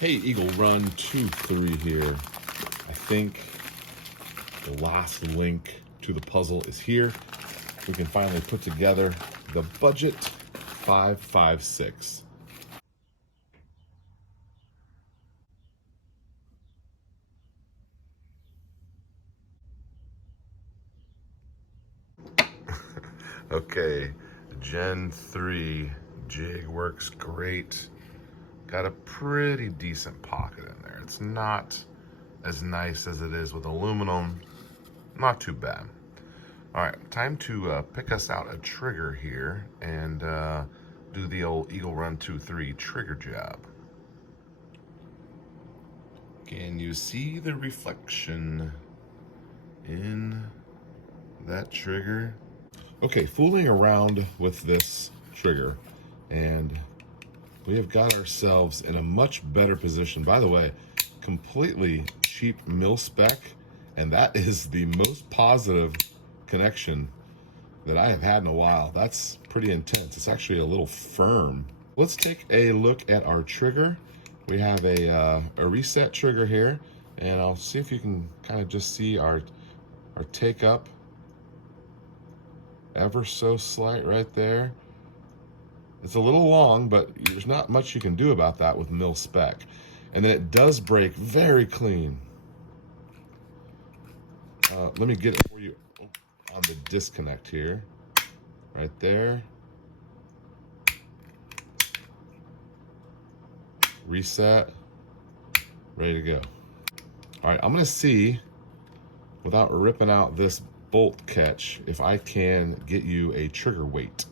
Hey, Eagle Run 2-3 here. I think the last link to the puzzle is here. We can finally put together the budget 556. Okay, Gen 3 jig works great. Got a pretty decent pocket in there. It's not as nice as it is with aluminum. Not too bad. All right, time to pick us out a trigger here and do the old Eagle Run 2-3 trigger job. Can you see the reflection in that trigger? Okay, fooling around with this trigger, and we have got ourselves in a much better position. By the way, completely cheap mil spec, and that is the most positive connection that I have had in a while. That's pretty intense. It's actually a little firm. Let's take a look at our trigger. We have a reset trigger here, and I'll see if you can kind of just see our take up. Ever so slight right there. It's a little long, but there's not much you can do about that with mil spec. And then it does break very clean. Let me get it for you on the disconnect here. Right there. Reset. Ready to go. All right, I'm gonna see, without ripping out this bolt catch, if I can get you a trigger weight.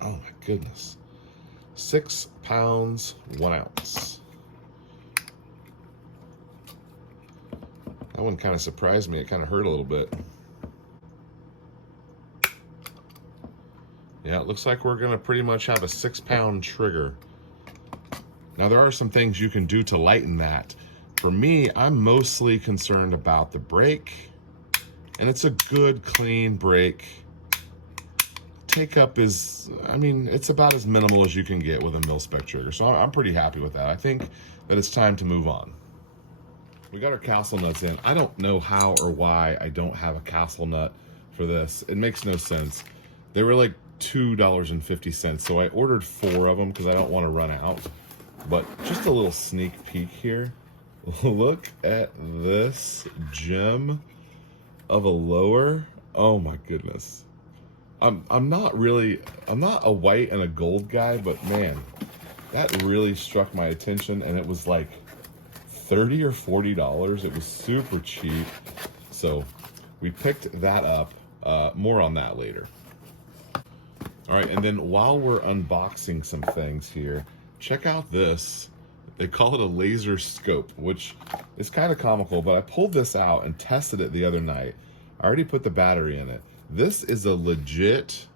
Oh my goodness. 6 pounds, 1 ounce. That one kind of surprised me. It kind of hurt a little bit. Yeah, it looks like we're gonna pretty much have a 6-pound trigger. Now there are some things you can do to lighten that. For me, I'm mostly concerned about the brake, and it's a good, clean brake. Take up is, I mean, it's about as minimal as you can get with a mil spec trigger, so I'm pretty happy with that. I think that it's time to move on. We got our castle nuts in. I don't know how or why I don't have a castle nut for this. It makes no sense. They were like $2.50, so I ordered 4 of them because I don't want to run out. But just a little sneak peek here. Look at this gem of a lower. Oh my goodness. I'm not a white and a gold guy, but man, that really struck my attention, and it was like $30 or $40. It was super cheap. So we picked that up. More on that later. All right, and then while we're unboxing some things here, check out this. They call it a laser scope, which is kind of comical, but I pulled this out and tested it the other night. I already put the battery in it. This is a legit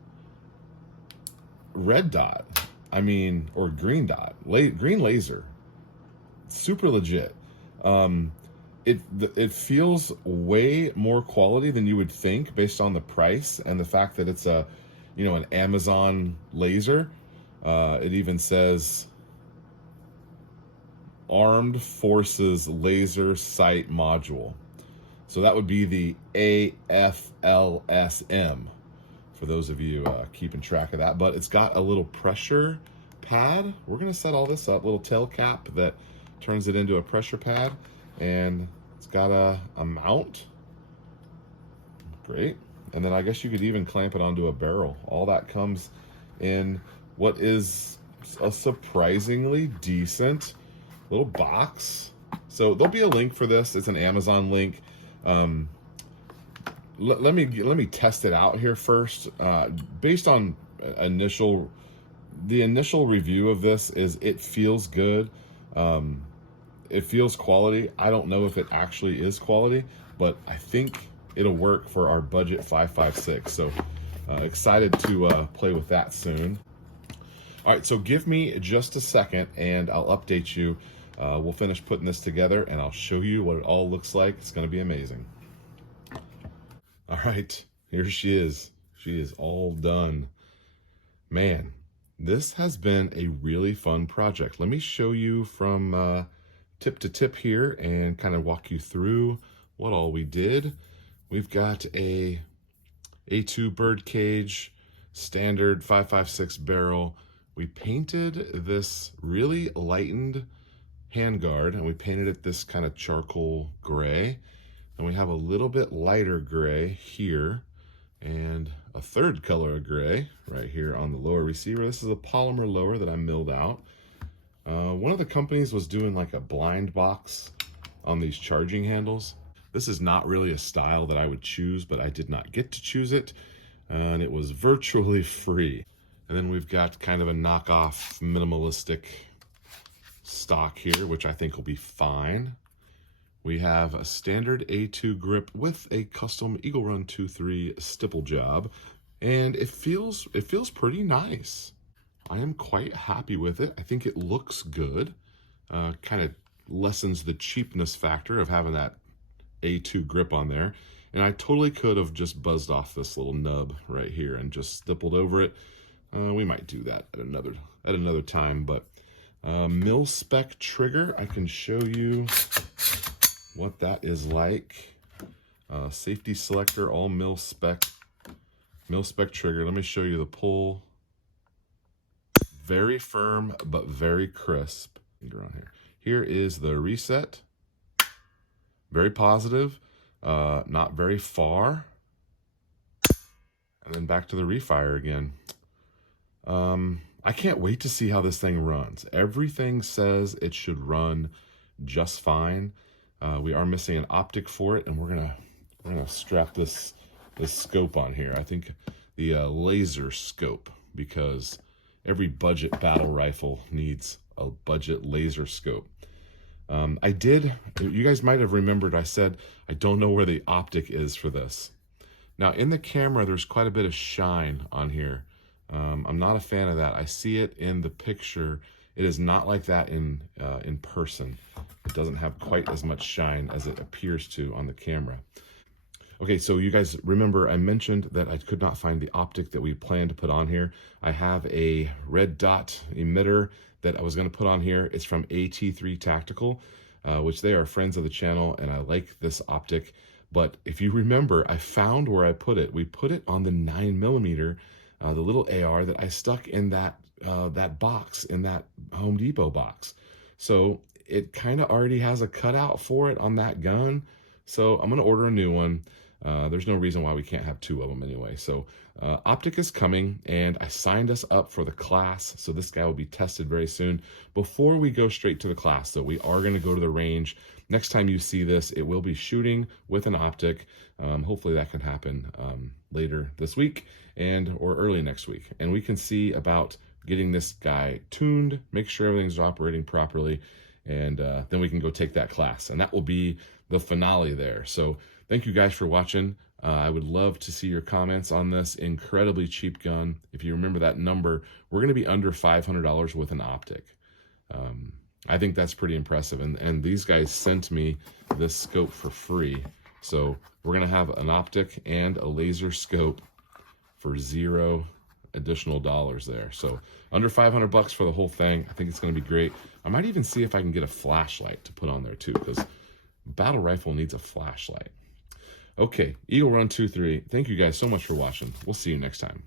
red dot. I mean, or green dot, green laser. Super legit. It feels way more quality than you would think based on the price and the fact that it's a, you know, an Amazon laser. It even says Armed Forces Laser Sight Module. So that would be the AFLSM, for those of you keeping track of that. But it's got a little pressure pad. We're gonna set all this up, little tail cap that turns it into a pressure pad, and it's got a mount. Great. And then I guess you could even clamp it onto a barrel. All that comes in what is a surprisingly decent little box. So there'll be a link for this. It's an Amazon link. Let me test it out here first. Based on the initial review of this, is it feels good. It feels quality. I don't know if it actually is quality, but I think it'll work for our budget 556. So excited to play with that soon. All right, so give me just a second and I'll update you. We'll finish putting this together and I'll show you what it all looks like. It's gonna be amazing. All right, here she is. She is all done. Man, this has been a really fun project. Let me show you from tip to tip here and kind of walk you through what all we did. We've got a A2 bird cage, standard 5.56 barrel. We painted this really lightened handguard, and we painted it this kind of charcoal gray. And we have a little bit lighter gray here, and a third color of gray right here on the lower receiver. This is a polymer lower that I milled out. One of the companies was doing like a blind box on these charging handles. This is not really a style that I would choose, but I did not get to choose it, and it was virtually free. And then we've got kind of a knockoff minimalistic stock here, which I think will be fine. We have a standard A2 grip with a custom Eagle Run 2.3 stipple job, and it feels pretty nice. I am quite happy with it. I think it looks good. Kind of lessens the cheapness factor of having that A2 grip on there. And I totally could have just buzzed off this little nub right here and just stippled over it. We might do that at another time, but mil spec trigger, I can show you what that is like. Safety selector, all mil spec trigger. Let me show you the pull. Very firm, but very crisp. Around here. Here is the reset. Very positive, not very far. And then back to the refire again. I can't wait to see how this thing runs. Everything says it should run just fine. We are missing an optic for it, and we're gonna strap this scope on here. I think the laser scope, because every budget battle rifle needs a budget laser scope. You guys might have remembered I said I don't know where the optic is for this. Now in the camera there's quite a bit of shine on here. I'm not a fan of that. I see it in the picture. It is not like that in person. It doesn't have quite as much shine as it appears to on the camera. Okay, so you guys remember I mentioned that I could not find the optic that we planned to put on here. I have a red dot emitter that I was going to put on here. It's from AT3 Tactical, which they are friends of the channel, and I like this optic. But if you remember, I found where I put it. We put it on the 9mm, the little AR that I stuck in that box, in that Home Depot box. So it kind of already has a cutout for it on that gun. So I'm going to order a new one. There's no reason why we can't have two of them anyway. So optic is coming, and I signed us up for the class. So this guy will be tested very soon. Before we go straight to the class, though, we are going to go to the range. Next time you see this, it will be shooting with an optic. Hopefully that can happen later this week or early next week. And we can see about getting this guy tuned, make sure everything's operating properly, and then we can go take that class. And that will be the finale there. So thank you guys for watching. I would love to see your comments on this incredibly cheap gun. If you remember that number, we're going to be under $500 with an optic. I think that's pretty impressive. And these guys sent me this scope for free. So we're going to have an optic and a laser scope for $0 additional dollars there. So under $500 for the whole thing. I think it's going to be great. I might even see if I can get a flashlight to put on there too, because battle rifle needs a flashlight. Okay, Eagle Run 2.3. Thank you guys so much for watching. We'll see you next time.